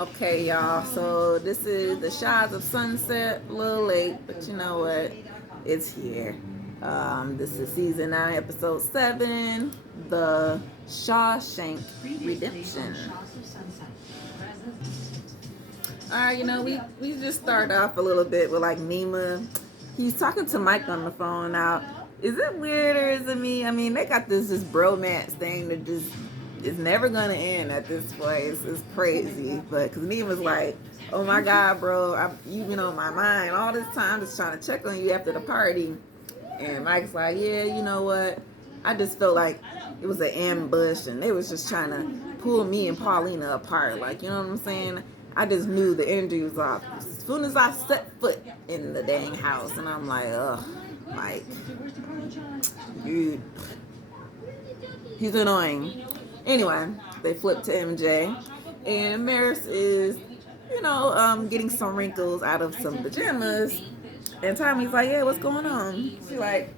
Okay, y'all. So this is the Shahs of Sunset. A little late, but you know what? It's here. This is season 9, episode 7, the Shawshank Redemption. All right, we just started off a little bit with like Nima. He's talking to Mike on the phone now. Is it weird or is it me? I mean, they got this bromance thing that just is never gonna end at this point. It's crazy, but because Nima's like, oh my god, bro, you've been on my mind all this time, just trying to check on you after the party. And Mike's like, yeah, you know what? I just felt like it was an ambush and they was just trying to pull me and Paulina apart. Like, you know what I'm saying? I just knew the energy was off as soon as I set foot in the dang house. And I'm like, ugh, Mike, dude, he's annoying. Anyway, they flip to MJ. And Maris is, getting some wrinkles out of some pajamas. And Tommy's like, yeah, what's going on? She's like,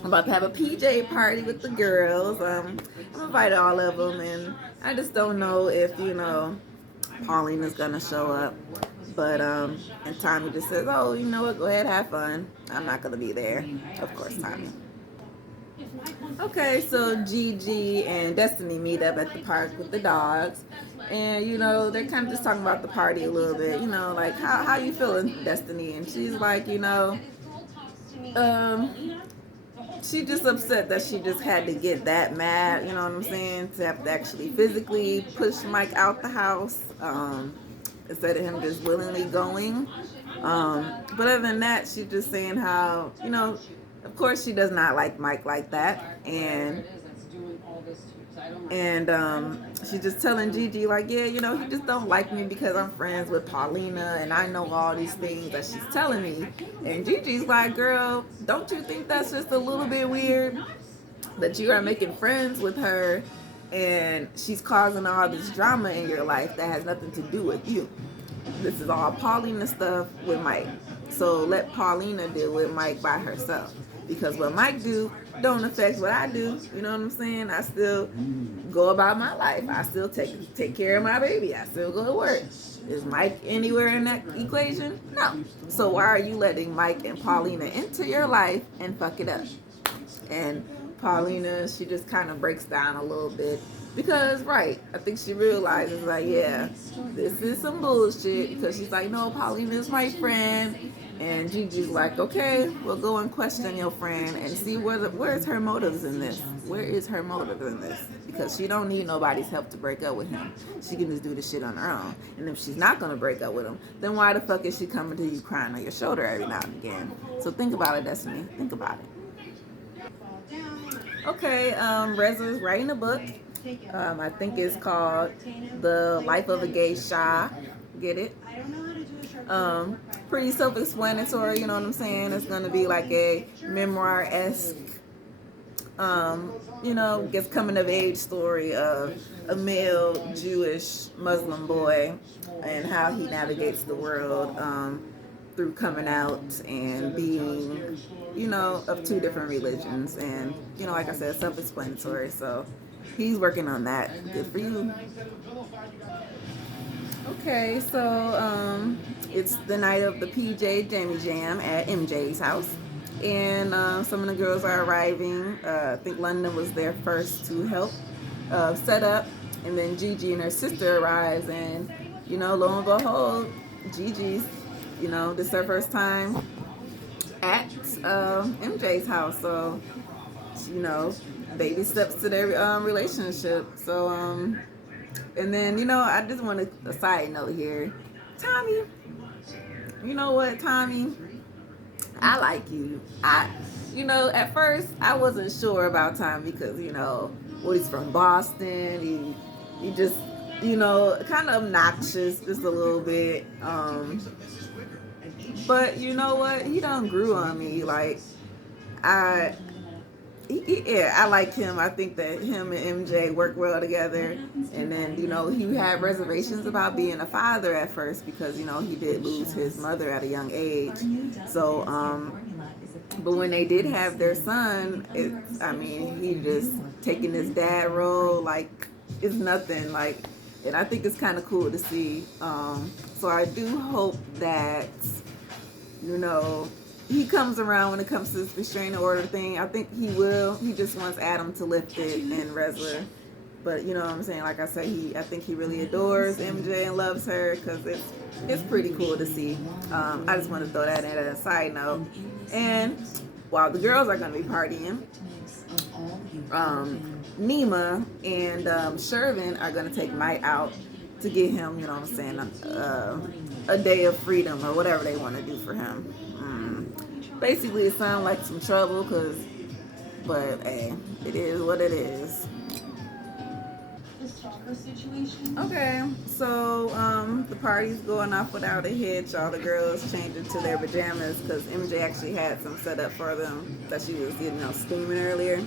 I'm about to have a PJ party with the girls. I'm invited all of them, and I just don't know if, Paulina's gonna show up. But, and Tommy just says, oh, you know what, go ahead, have fun. I'm not gonna be there. Of course, Tommy. Okay, so Gigi and Destiny meet up at the park with the dogs. And, they're kind of just talking about the party a little bit. Like, how you feeling, Destiny? And she's like, she just upset that she just had to get that mad, you know what I'm saying? To have to actually physically push Mike out the house instead of him just willingly going. But other than that, she's just saying how, of course she does not like Mike like that. And she's just telling Gigi, like, yeah, he just don't like me because I'm friends with Paulina and I know all these things that she's telling me. And Gigi's like, girl, don't you think that's just a little bit weird that you are making friends with her and she's causing all this drama in your life that has nothing to do with you? This is all Paulina stuff with Mike. So let Paulina deal with Mike by herself. Because what Mike do don't affect what I do. You know what I'm saying? I still go about my life. I still take care of my baby. I still go to work. Is Mike anywhere in that equation? No. So why are you letting Mike and Paulina into your life and fuck it up? And Paulina, she just kind of breaks down a little bit. Because, right, I think she realizes, like, yeah, this is some bullshit. Because she's like, no, Paulina is my friend. And Gigi's like, okay, we'll go and question your friend and see where's her motives in this. Where is her motive in this? Because she don't need nobody's help to break up with him. She can just do the shit on her own. And if she's not going to break up with him, then why the fuck is she coming to you crying on your shoulder every now and again? So think about it, Destiny. Think about it. Okay, Reza's writing a book. I think it's called The Life of a Gay Shah. Get it? Pretty self-explanatory, you know what I'm saying? It's going to be like a memoir-esque, gets coming of age story of a male Jewish Muslim boy and how he navigates the world through coming out and being, of two different religions. And, like I said, self-explanatory. So he's working on that. Good for you. Okay, so it's the night of the PJ Jamie Jam at MJ's house. And some of the girls are arriving. I think London was there first to help set up. And then Gigi and her sister arrives. And, lo and behold, Gigi's, this is her first time at MJ's house. So, baby steps to their relationship. So, and then, I just want a side note here. Tommy, you know what, Tommy? I like you. At first, I wasn't sure about Tommy because, he's from Boston. He just, kind of obnoxious just a little bit. But you know what? He done grew on me. Like, I like him. I think that him and MJ work well together. And then, he had reservations about being a father at first because, he did lose his mother at a young age. So, but when they did have their son, he just taking his dad role like it's nothing. Like, And I think it's kind of cool to see. So I do hope that, you know, he comes around when it comes to this restraining order thing. I think he will. He just wants Adam to lift it and Reza. But you know what I'm saying? Like I said, I think he really adores MJ and loves her because it's pretty cool to see. I just want to throw that in as a side note. And while the girls are going to be partying, Nima and Shervin are going to take Mike out to get him, you know what I'm saying, a day of freedom or whatever they want to do for him. Basically, it sounds like some trouble, but hey, it is what it is. Okay, so the party's going off without a hitch. All the girls changed into their pajamas because MJ actually had some set up for them that she was, steaming earlier.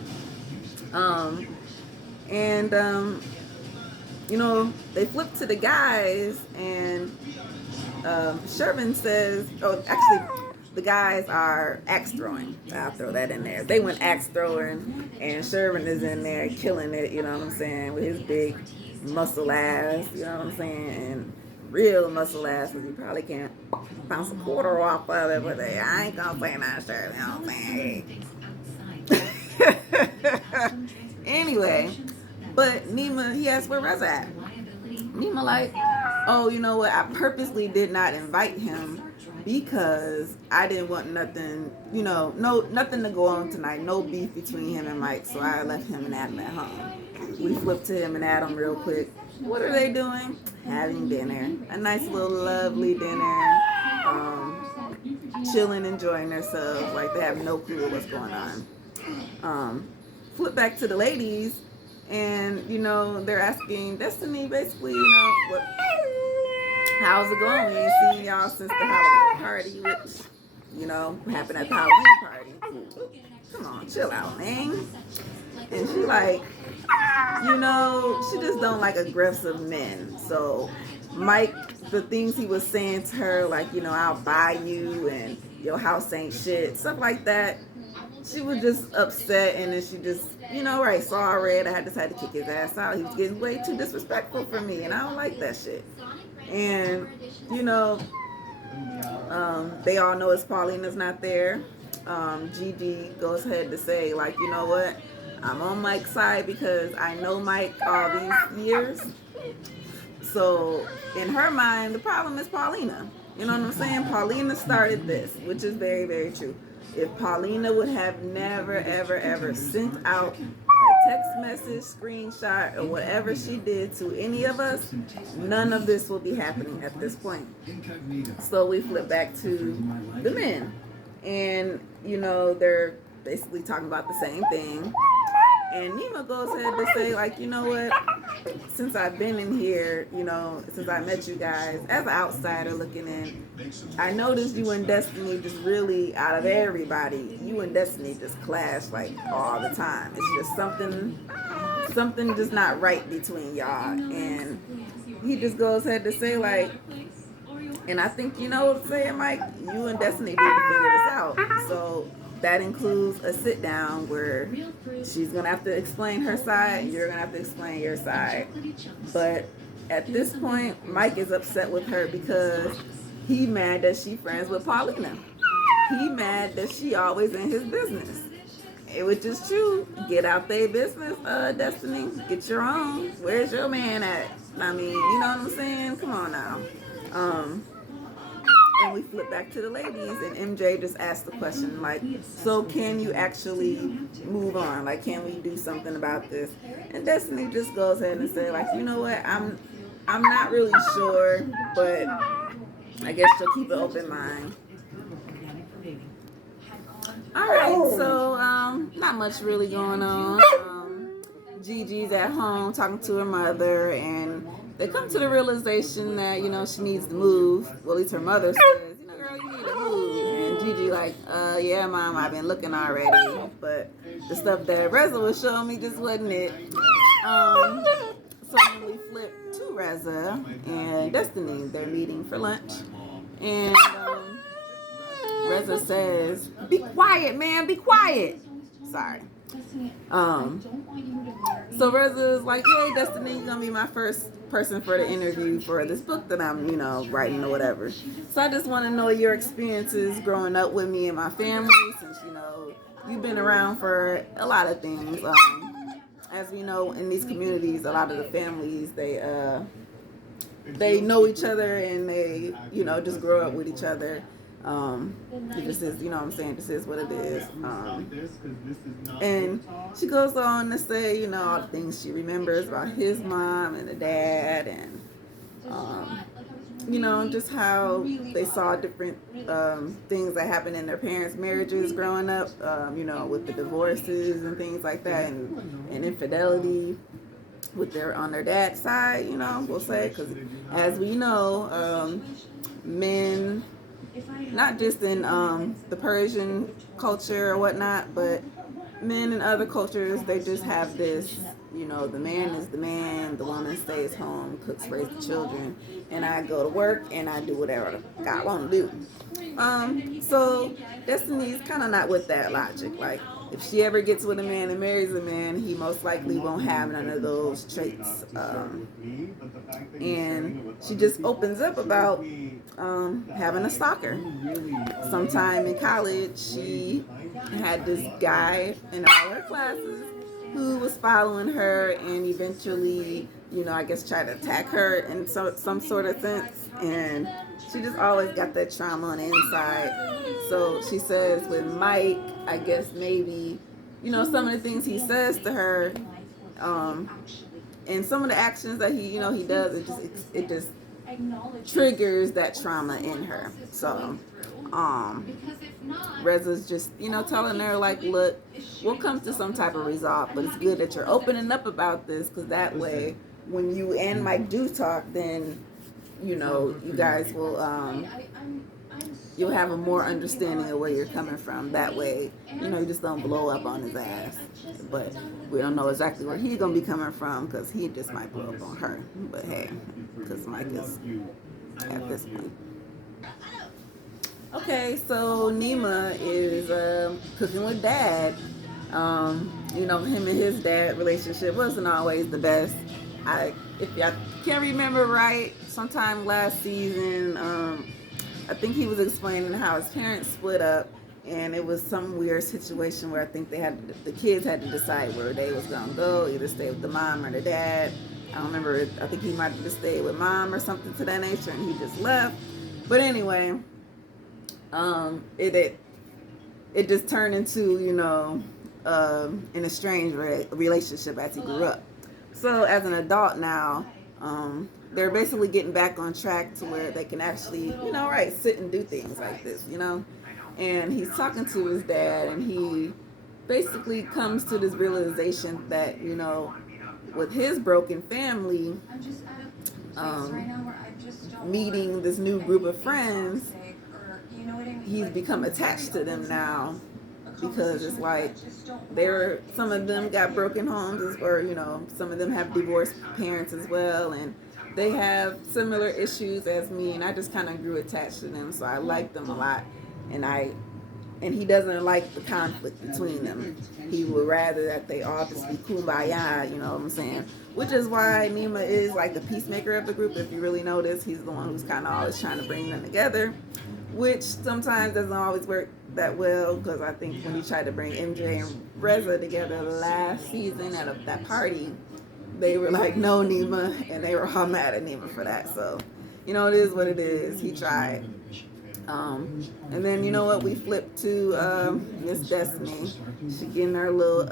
They flip to the guys, and Shervin says, oh, actually, the guys are axe throwing. I'll throw that in there. They went axe throwing, and Shervin is in there killing it, you know what I'm saying, with his big muscle ass, you know what I'm saying, and real muscle ass, because he probably can't bounce a quarter off of it, but I ain't gonna say that, Shervin, you know what I'm saying? Anyway, but Nima, he asked where Reza at. Nima like, oh, you know what, I purposely did not invite him because I didn't want nothing, nothing to go on tonight, no beef between him and Mike, so I left him and Adam at home. We flipped to him and Adam real quick. What are they doing? Having dinner. A nice little lovely dinner. Chilling, enjoying themselves, like they have no clue what's going on. Flip back to the ladies, and they're asking Destiny basically, how's it going? We ain't seen y'all since the Halloween party, which happened at the Halloween party. Come on, chill out, man. And she like, she just don't like aggressive men. So Mike, the things he was saying to her, like, I'll buy you and your house ain't shit, stuff like that. She was just upset, and then she just, saw red. I had to kick his ass out. He was getting way too disrespectful for me, and I don't like that shit. And, they all know it's Paulina's not there. Gigi goes ahead to say, like, you know what? I'm on Mike's side because I know Mike all these years. So, in her mind, the problem is Paulina. You know what I'm saying? Paulina started this, which is very, very true. If Paulina would have never, ever, ever sent out a text message, screenshot, or whatever she did to any of us, none of this will be happening at this point. So we flip back to the men. And, they're basically talking about the same thing. And Nima goes ahead to say, like, you know what? Since I've been in here, since I met you guys, as an outsider looking in, I noticed you and Destiny just really, out of everybody, you and Destiny just clash, like, all the time. It's just something just not right between y'all. And he just goes ahead to say, like, and I think, saying, Mike, you and Destiny need to figure this out. So that includes a sit down where she's going to have to explain her side and you're going to have to explain your side. But at this point, Mike is upset with her because he mad that she friends with Paulina. He mad that she always in his business. Which is true. Get out their business, Destiny. Get your own. Where's your man at? I mean, you know what I'm saying? Come on now. And we flip back to the ladies, and MJ just asked the question, like, so can you actually move on? Like, can we do something about this? And Destiny just goes ahead and say, like, you know what? I'm not really sure, but I guess she'll keep an open mind. All right, so not much really going on. Gigi's at home talking to her mother, and they come to the realization that, she needs to move. Well, at least her mother says, girl, you need to move. And Gigi like, yeah, Mom, I've been looking already. But the stuff that Reza was showing me just wasn't it. So then we flip to Reza and Destiny. They're meeting for lunch. And Reza says, be quiet, man, be quiet. Sorry. Um, so Reza is like, "Yay, Destiny, you're gonna be my first person for the interview for this book that I'm, writing or whatever. So I just want to know your experiences growing up with me and my family, since you've been around for a lot of things. As we know, in these communities, a lot of the families they know each other and they just grow up with each other. It just is, what I'm saying, this is what it is. And she goes on to say, all the things she remembers about his mom and the dad, and just how they saw different things that happened in their parents' marriages growing up, with the divorces and things like that, and infidelity with on their dad's side, we'll say, because as we know, men, not just in the Persian culture or whatnot, but men in other cultures, they just have this, the man is the man, the woman stays home, cooks, raises the children, and I go to work and I do whatever God want to do. So Destiny's kind of not with that logic. Like, if she ever gets with a man and marries a man, he most likely won't have none of those traits. And she just opens up about having a stalker. Sometime in college, she had this guy in all her classes who was following her and eventually, I guess tried to attack her in some sort of sense. And she just always got that trauma on the inside. So she says with Mike, I guess maybe, some of the things he says to her, and some of the actions that he does, it just triggers that trauma in her. So Reza's just telling her, like, look, we'll come to some type of resolve, but it's good that you're opening up about this, because that way when you and Mike do talk, then you guys will you'll have a more understanding of where you're coming from. That way, you just don't blow up on his ass. But we don't know exactly where he's gonna be coming from, because he just might blow up on her. But hey, because Mike is at this point. Okay, so Nima is cooking with dad. Him and his dad relationship wasn't always the best. If y'all can't remember right, sometime last season, I think he was explaining how his parents split up, and it was some weird situation where I think the kids had to decide where they was gonna go, either stay with the mom or the dad. I don't remember. I think he might have just stayed with mom or something to that nature, and he just left. But anyway, it just turned into an estranged relationship as he grew up. So as an adult now, they're basically getting back on track to where they can actually, sit and do things like this, And he's talking to his dad, and he basically comes to this realization that, with his broken family, meeting this new group of friends, he's become attached to them now, because it's like some of them got broken homes, or some of them have divorced parents as well, and they have similar issues as me, and I just kind of grew attached to them, so I like them a lot, and he doesn't like the conflict between them. He would rather that they all just be kumbaya, you know what I'm saying? Which is why Nima is like the peacemaker of the group. If you really notice, he's the one who's kind of always trying to bring them together, which sometimes doesn't always work that well, because I think when he tried to bring MJ and Reza together last season at that party, they were like, no, Nima, and they were all mad at Nima for that. So, it is what it is. He tried. And then, you know what, we flipped to Miss Destiny. She getting her little,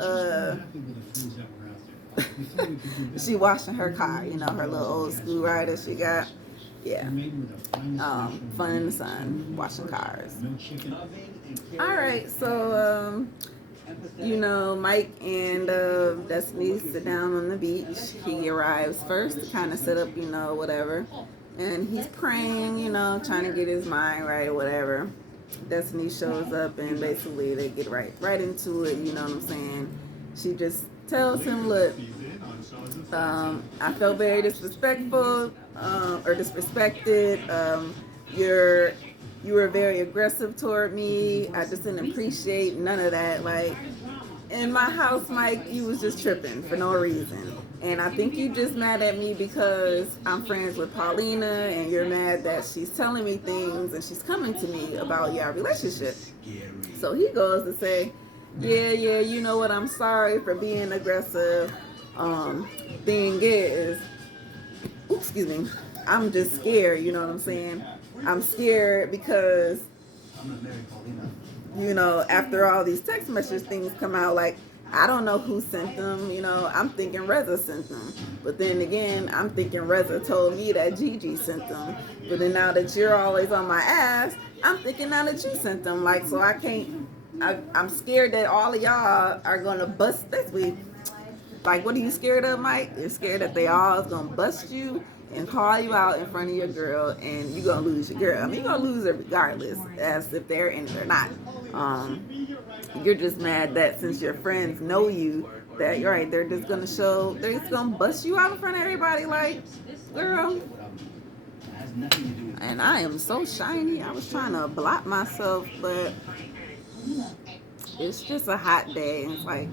she washing her car, her little old school rider she got. Yeah. Fun in the sun, washing cars. All right, so Mike and Destiny sit down on the beach. He arrives first to kind of set up, whatever, and he's praying, trying to get his mind right or whatever. Destiny shows up, and basically they get right into it. You know what I'm saying? She just tells him, look, I felt very disrespectful or disrespected. You were very aggressive toward me. I just didn't appreciate none of that. Like, in my house, Mike, you was just tripping for no reason. And I think you just mad at me because I'm friends with Paulina and you're mad that she's telling me things and she's coming to me about your relationship. So he goes to say, yeah, you know what, I'm sorry for being aggressive. Um, thing is, oops, excuse me, I'm just scared, you know what I'm saying? I'm scared because after all these text message things come out, like, I don't know who sent them. I'm thinking Reza sent them. But then again, I'm thinking Reza told me that Gigi sent them. But then now that you're always on my ass, I'm thinking now that you sent them. Like, so I can't, I'm scared that all of y'all are going to bust this week. Like, what are you scared of, Mike? You're scared that they all is going to bust you and call you out in front of your girl, and you're going to lose your girl. I mean, you're going to lose her regardless, as if they're in it or not. You're just mad that since your friends know you, that you're right, they're just going to they're just going to bust you out in front of everybody, like, girl. And I am so shiny. I was trying to block myself, but it's just a hot day. It's like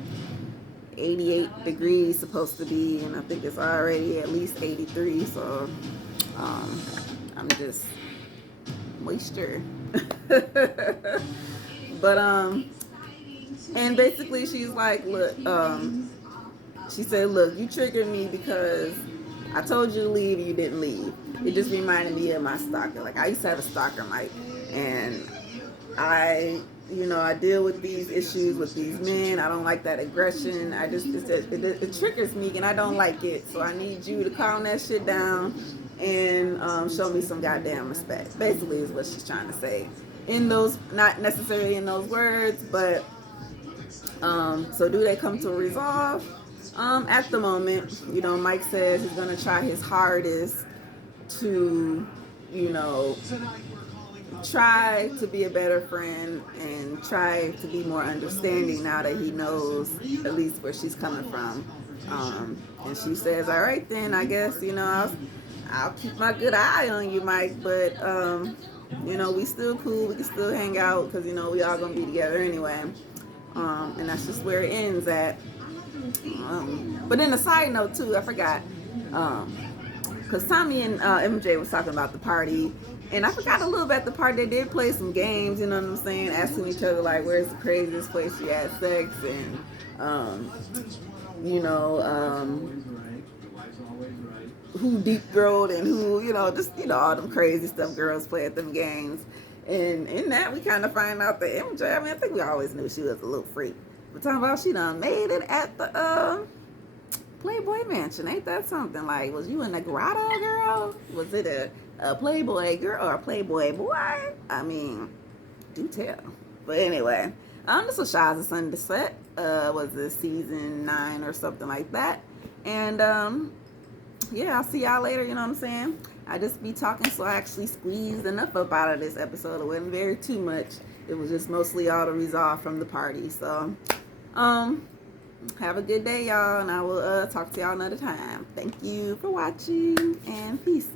88 degrees supposed to be, and I think it's already at least 83, so I'm just moisture. But and basically she's like, look, she said, look, you triggered me because I told you to leave and you didn't leave. It just reminded me of my stalker. Like, I used to have a stalker, Mike, and I deal with these issues with these men. I don't like that aggression. It triggers me, and I don't like it. So I need you to calm that shit down and show me some goddamn respect. Basically, is what she's trying to say. In those, not necessarily in those words, but so do they come to a resolve? At the moment, Mike says he's gonna try his hardest to, try to be a better friend and try to be more understanding now that he knows at least where she's coming from. And she says, all right then, I guess, I'll keep my good eye on you, Mike, but we still cool, we can still hang out because we all gonna be together anyway. And that's just where it ends at. But then a side note too, I forgot, because Tommy and MJ was talking about the party, and I forgot a little bit at the party. They did play some games, you know what I'm saying, asking each other like, where's the craziest place you had sex, and who deep throat and who, just all them crazy stuff girls play at them games. And in that, we kind of find out that MJ, I think we always knew she was a little freak. But talking about she done made it at the Playboy Mansion. Ain't that something? Like, was you in the grotto, girl? Was it a Playboy girl or a Playboy boy? I mean, do tell. But anyway, this was Shahs' Sunday set. Was this season 9 or something like that? And yeah, I'll see y'all later. You know what I'm saying? I just be talking, so I actually squeezed enough up out of this episode. It wasn't very too much. It was just mostly all the resolve from the party. So, have a good day, y'all, and I will talk to y'all another time. Thank you for watching, and peace.